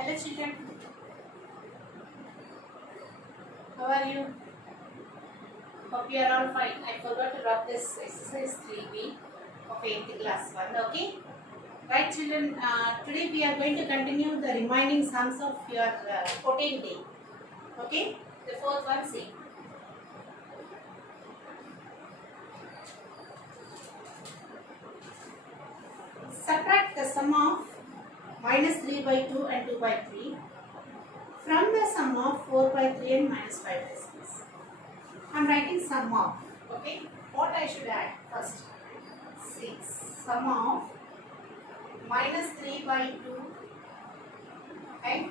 Hello children, how are you? Hope you are all fine. I forgot to drop this exercise 3B of 8th class 1. Okay? Right children, today we are going to continue the remaining sums of your 14th day. Okay? The fourth one, see. Subtract the sum of minus 3 by 2 and 2 by 3 from the sum of 4 by 3 and minus 5 by 6. I am writing sum of. Okay? What I should add first? 6. Sum of minus 3 by 2 and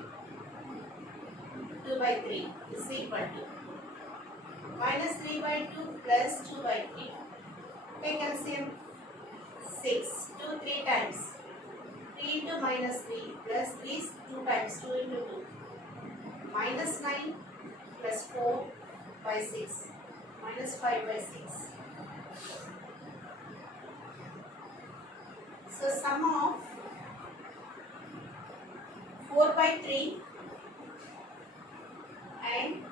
2 by 3 is equal to minus 3 by 2 plus 2 by 3. Take LCM 6. 2 3 times. 3 into minus 3 plus 3 is 2 times 2 into 2. Minus 9 plus 4 by 6. Minus 5 by 6. So sum of 4 by 3 and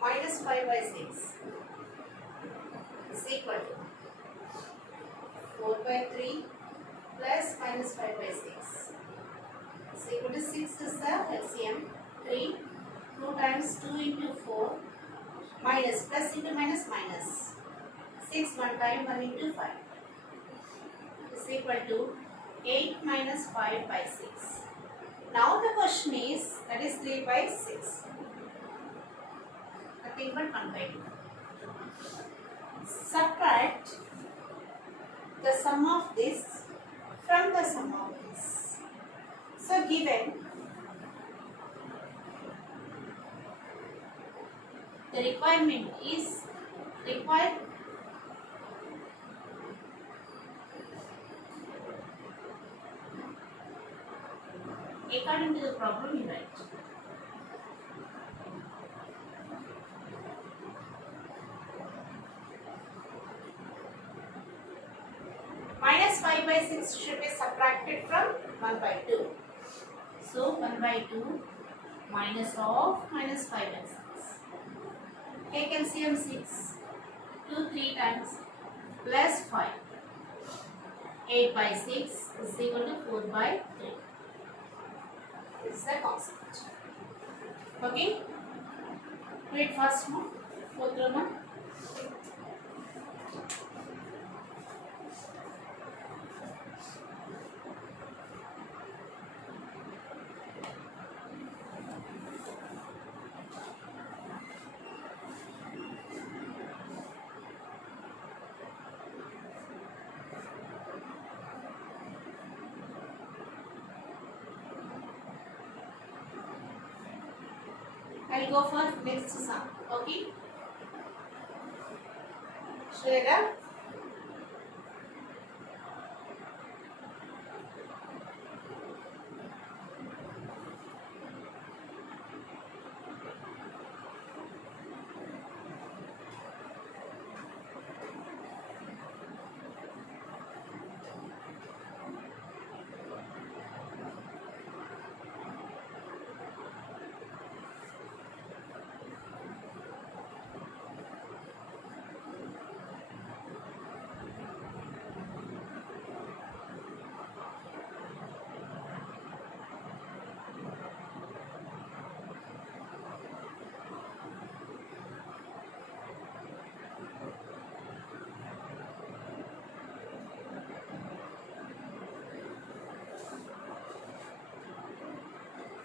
minus 5 by 6 is equal to 4 by 3 plus minus 5 by 6 is equal to 6 is the LCM. 3, 2 times 2 into 4 minus plus into minus minus 6 1 time 1 into 5 is equal to 8 minus 5 by 6. Now the question is, that is 3 by 6. Nothing but 1 by 2. Subtract the sum of this from the sum of this. So given the requirement is required according to the problem you write. Minus 5 by 6 should be subtracted from 1 by 2. So 1 by 2 minus of minus 5 by 6. Take LCM 6. 2 3 times plus 5. 8 by 6 is equal to 4 by 3. This is the concept. Okay? Read first one. Fourth one. I will go for next sum. Okay? Shweta?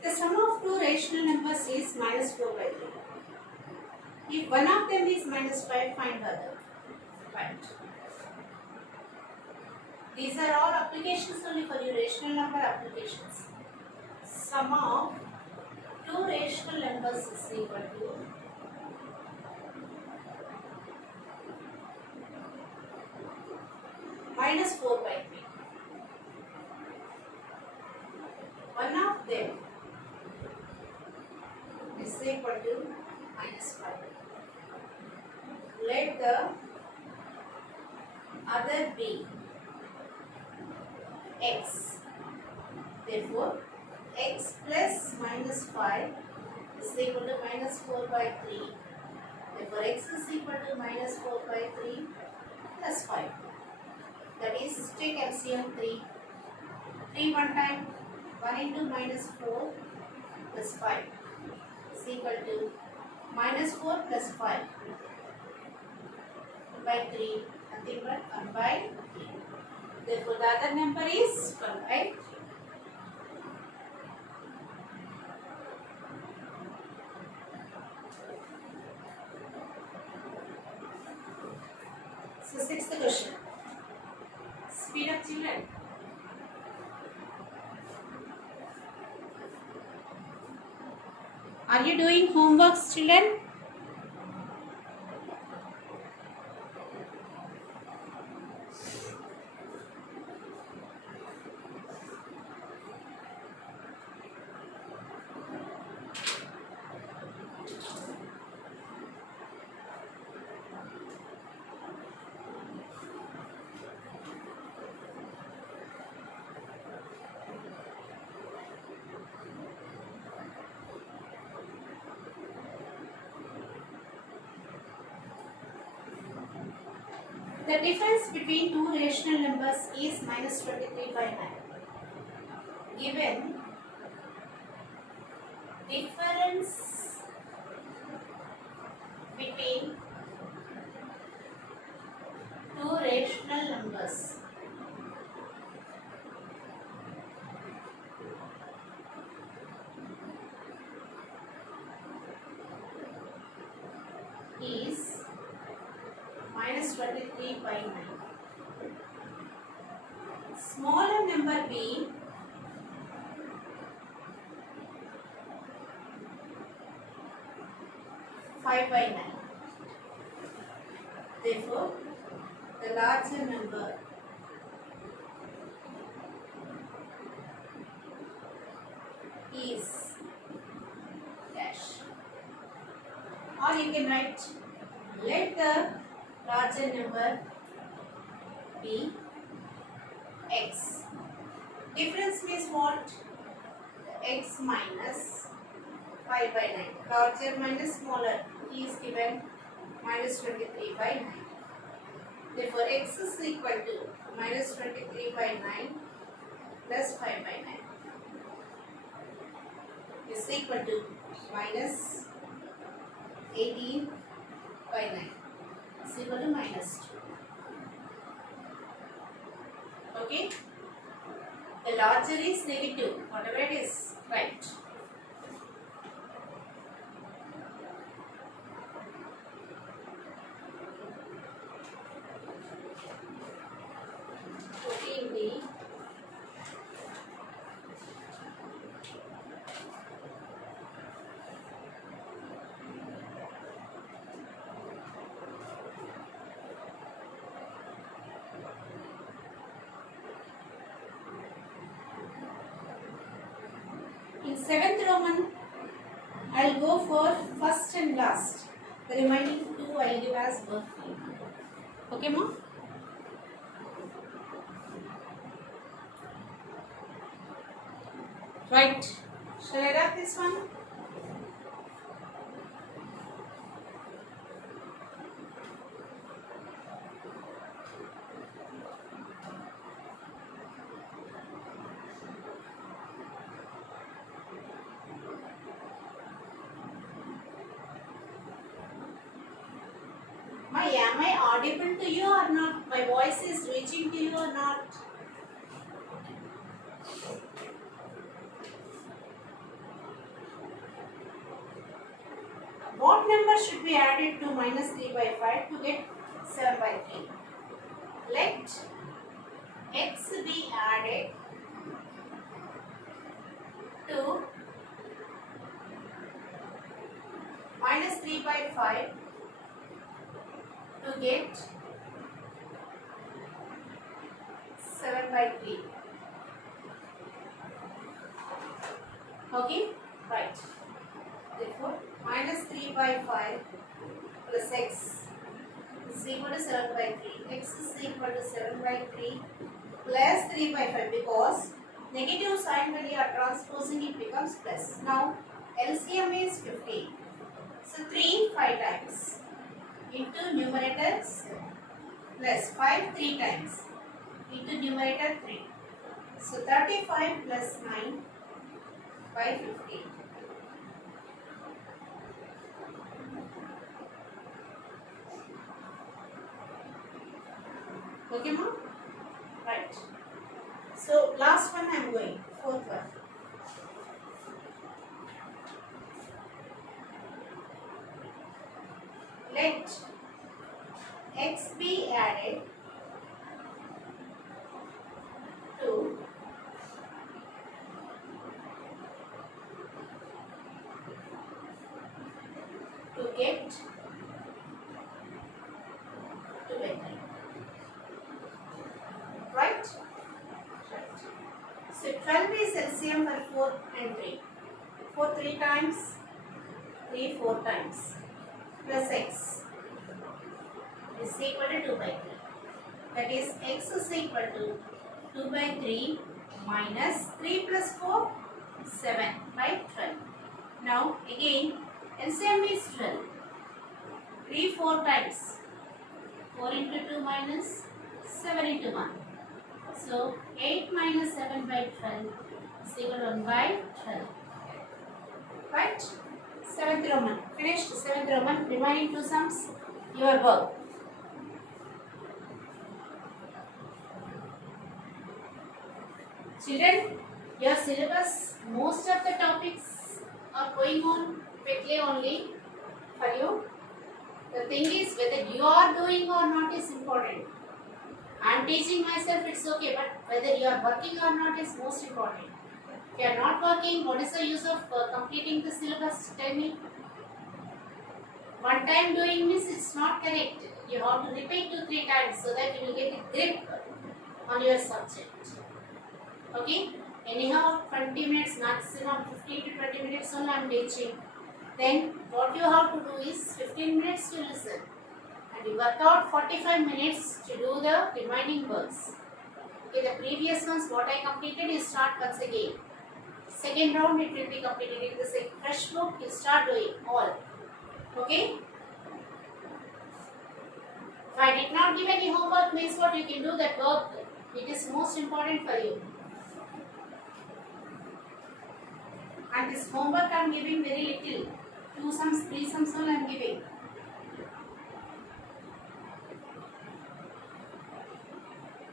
The sum of two rational numbers is minus 4 by 3. If one of them is minus 5, find the other. Right. These are all applications only for your rational number applications. Sum of two rational numbers is equal to minus 4 by 3. One of them is equal to minus 5. Let the other be x. Therefore, x plus minus 5 is equal to minus 4 by 3. Therefore, x is equal to minus 4 by 3 plus 5. That is, take LCM 3. 3 one time, 1 into minus 4 plus 5 is equal to minus 4 plus 5 by 3, nothing but 1 by 3. Therefore, the other number is 1 by 3. So, sixth question. Speed up, children. Are you doing homeworks, children? The difference between two rational numbers is minus 23 by 9. Given difference between two rational numbers is minus 23 by 9. Smaller number being five by 9. Therefore, the larger number is dash. Or you can write, let the larger number be x. Difference means what? X minus 5 by 9. Larger minus smaller is given minus 23 by 9. Therefore, x is equal to minus 23 by 9 plus 5 by 9 is equal to minus 18 by 9 is equal to minus 2. Okay? The larger is negative, whatever it is, right? In 7th Roman, I will go for first and last. The remaining two I will give as worksheet. Okay, ma'am? Right. Shall I wrap this one? Am I audible to you or not? My voice is reaching to you or not? What number should be added to minus 3 by 5 to get 7 by 3? Let x be added to minus 3 by 5 to get 7 by 3. Okay, right. Therefore, minus 3 by 5 plus x is equal to 7 by 3. X is equal to 7 by 3 plus 3 by 5 because Negative sign when you are transposing it becomes plus. Now LCM is 15. So 3 5 times into numerator 7 plus 5 3 times into numerator 3. So 35 plus 9 by 15. Okay, ma'am? Right. So last one I am going, fourth one. Let x be added to get to better. Right? So 12 is LCM for 4 and 3. 4 3 times, 3 4 times plus x is equal to 2 by 3. That is x is equal to 2 by 3 minus 3 plus 4, 7 by 12. Now again LCM is 12. 3 4 times. 4 into 2 minus 7 into 1. So 8 minus 7 by 12 is equal to 1 by 12. Right? 7th Roman. Finished 7th Roman. Remaining two sums. Your work. Children, your syllabus, most of the topics are going on quickly only for you. The thing is whether you are doing or not is important. I am teaching myself, it's okay, but whether you are working or not is most important. If you are not working, what is the use of completing the syllabus? Tell me. One time doing means it's not correct. You have to repeat 2-3 times so that you will get a grip on your subject. Okay? Anyhow, 20 minutes maximum, 15 to 20 minutes only I am teaching. Then what you have to do is 15 minutes to listen. And you work out 45 minutes to do the remaining works. Okay, the previous ones what I completed, you start once again. Second round it will be completed in the fresh book, you start doing all. Okay? If I did not give any homework, means what you can do that work. It is most important for you. And this homework I am giving very little. 2 sums, 3 sums only I am giving.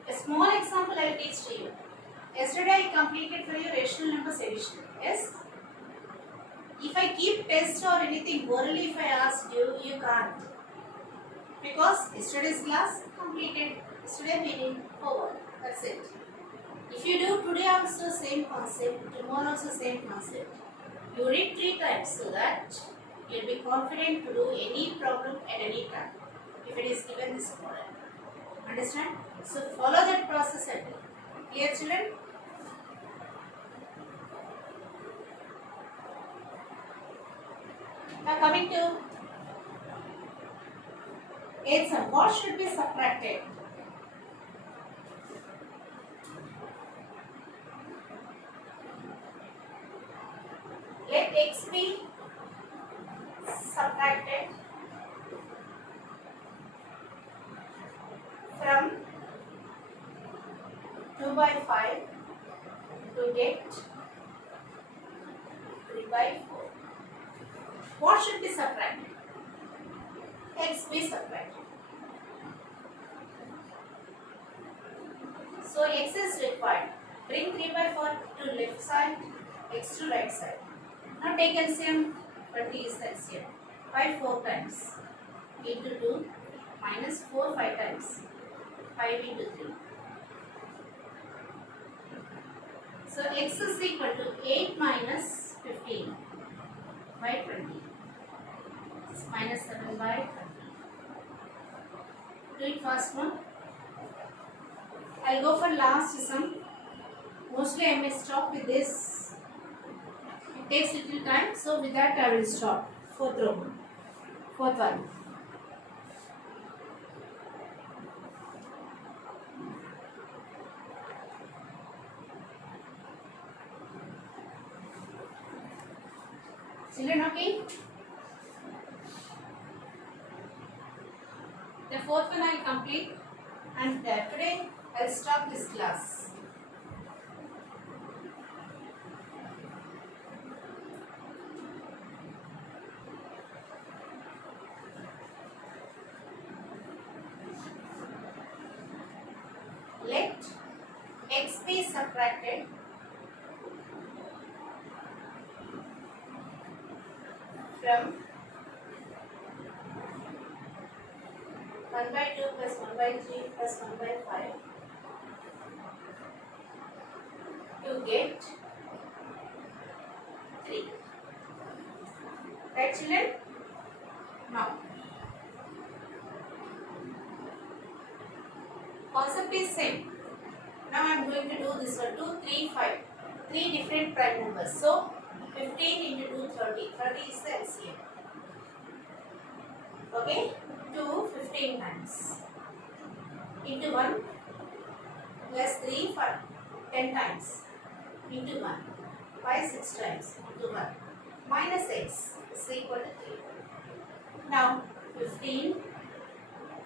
A small example I will teach to you. Yesterday I completed for you rational numbers addition. Yes? If I keep test or anything orally, if I ask you, you can't. Because yesterday's class completed. Yesterday we did homework. That's it. If you do today also same concept, tomorrow also same concept, you read 3 times so that you will be confident to do any problem at any time if it is given this model. Understand? So follow that process and do. Clear, children? Now coming to 8th sum, what should be subtracted? Let x be subtracted from 2 by 5 to get 3 by 4. What should be subtracted? X be subtracted. So x is required. Bring 3 by 4 to left side, x to right side. Now take LCM, 20 is the LCM. 5 4 times into 2 minus 4 5 times. 5 into 3. So x is equal to 8 minus 15 by 20. It's minus 7 by 20. Do it fast one. I'll go for last sum. Mostly I may stop with this. It takes little time, so with that I will stop. Fourth one. Children, okay? The fourth one I will complete, and today I will stop this class. Let x be subtracted from 1 by 2 plus 1 by 3 plus 1 by 5 to get 3. Right, children? Now, concept is same. Now I am going to do this one. 2, 3, 5. 3 different prime numbers. So 15 into 2, 30. 30 is the LCM. Okay? 2, 15 times. Into 1 plus 3, 5. 10 times. Into 1. 5, 6 times. Into 1. Minus x is equal to 3. Now 15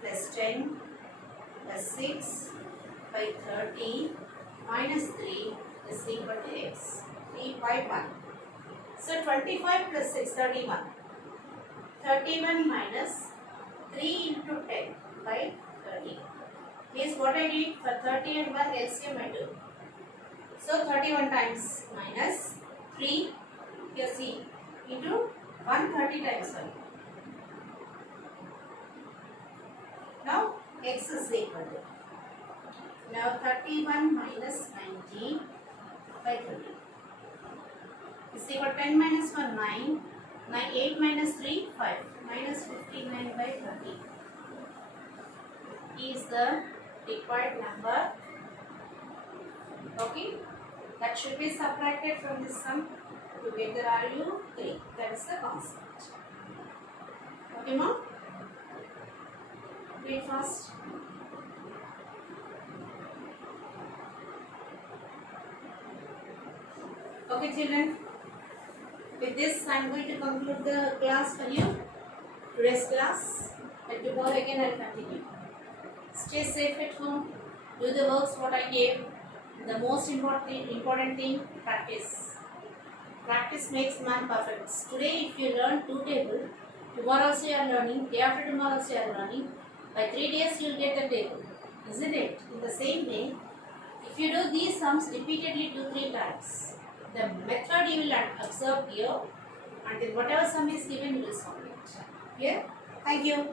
plus 10 plus 6 by 30 minus 3 is equal to x. 3 by 1. So 25 plus 6, 31. 31 minus 3 into 10 by 30. Means what I did for 30 and 1 LCM I do. So 31 times minus 3, you see, into 130 times 1. Now x is equal to. Now 31 minus 90 by 30 is equal to 10 minus 1, 9. 8 minus 3, 5. Minus 59 by 30 is the required number. Okay. That should be subtracted from this sum to get the value 3. That is the concept. Okay, mom? Read fast. Okay, children. With this, I am going to conclude the class for you. Today's class. And tomorrow again I will continue. Stay safe at home. Do the works what I gave. The most important thing, practice. Practice makes man perfect. Today, if you learn 2 tables, tomorrow also you are learning. Day after tomorrow also you are learning. By 3 days you will get the table. Isn't it? In the same way, if you do these sums repeatedly 2-3 times, the method you will observe here, until whatever sum is given you will solve it. Clear? Thank you.